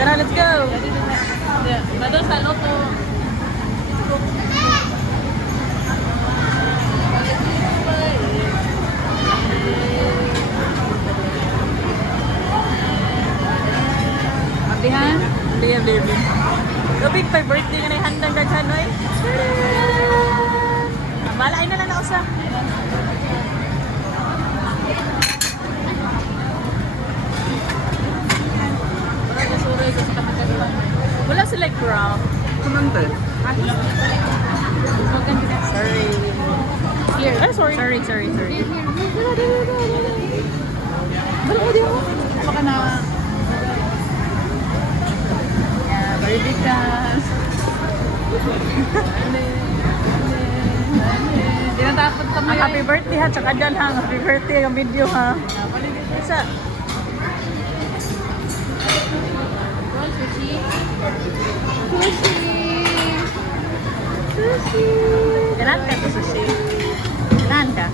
Tara, let's go! Madol sa loto. Ablihan? Ablihan. Lubig pa birthday nga na handang daghan, oy. Balay na lang na usa. Wala sila crowd. Kumante. Sorry. Here. Ay, sorry. Sorry. Dalo ko di ako. Baka na. Yeah, barbitas. Tinatapot kami. Happy birthday ha, tsaka dyan ha. Happy birthday ang video ha. Isa. Sushi. Ganahan ka to sushi. Ganahan ka.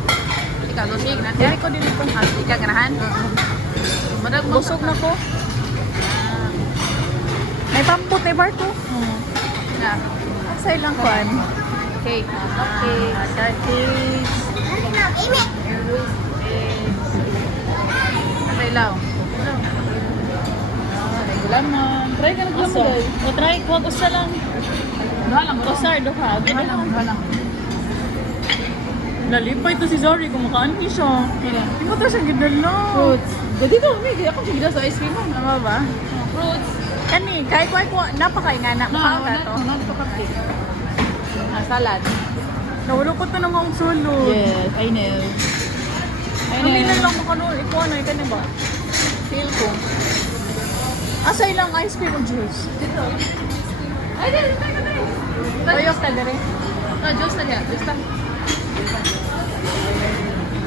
Ikaw, sushi. Dari ko dito. Ikaw, ganahan? Busog na ko. May pampot, may barko. Yeah. Asay lang kuan. Cake. Cupcakes. Sa ilaw. Gulaman. Try ka na Aso. O try, huwag usa lang. Duha lang. Usar, duha. Duha lang. Nalipay to si Zori kung makaanti siya. Hindi mo to siya gidal na. Fruits. Dito ako, may ako sige sa ice cream. Tama ba? Fruits. Kani, kahit ko, napakain nga na. Mukha ka to. Salad. Nawalo ko to ng mga solo. Yes, I know. Kami na lang makano, ikaw ano, ikaw ba? Feel ko. Asay lang ice cream o juice. Dito. Ay, dito, dito. Oyok ka dere. Juice na niya. Juice na.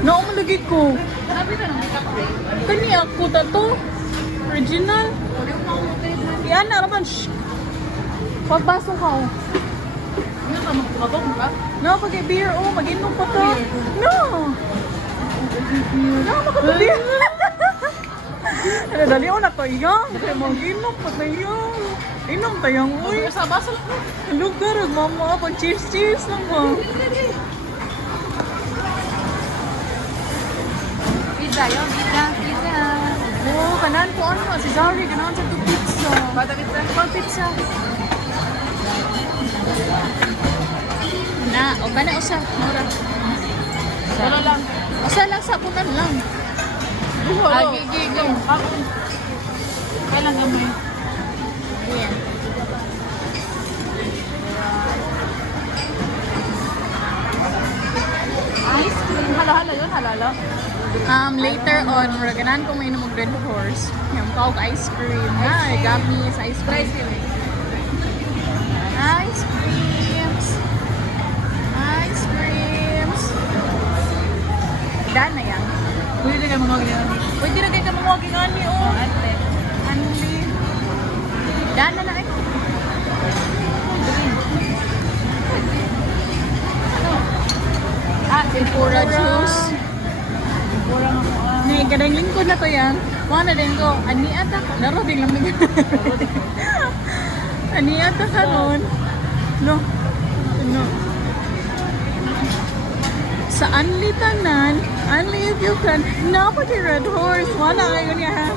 Naumulagid ko. Sabi na ng kape. Kani ako ta to. Original. Yan na naman. Shh. Pagbaso ka oh. Ano ka, magpapagok mo ka? No, pag-beer oh, mag-inom pa to. No. No, makapag-beer. Ano, dali na to iyang. Mag-inom pa tayo. Inom tayong uy. Sa baso lang. Lugar, mama. Pag-cheers lang ba? Pizza, yun. Pizza. Oh, kanan ko ano. Si Zari, kanan sa to pizza. Bata pizza. Pag pizza. Na, o kana usa. Mura. Wala lang. Usa lang sa punan lang. Gigigong. Kailan gamay? Ayan. Ice cream. Halo-halo yun. Halo-halo. Later on, ganahan ko may namog Red Horse. Yung kawag ice cream. Ay, gummies, ice cream. Ice creams. Ice creams. Daan na yan. Pwede kayo mga ganyan. Pwede na kayo ka mamawagin ani, oh. Ate. Anli. Daan na na eh. Tempura juice. Kurang ako. Nih, kadang lingkod na to yan. Mga na din ko, ani ata ko. Laro din lang nila. Ani ata ka nun. No. No. Sa Anli Tanan, Anli if you can, napaki Red Horse. Wala kayo niya ha.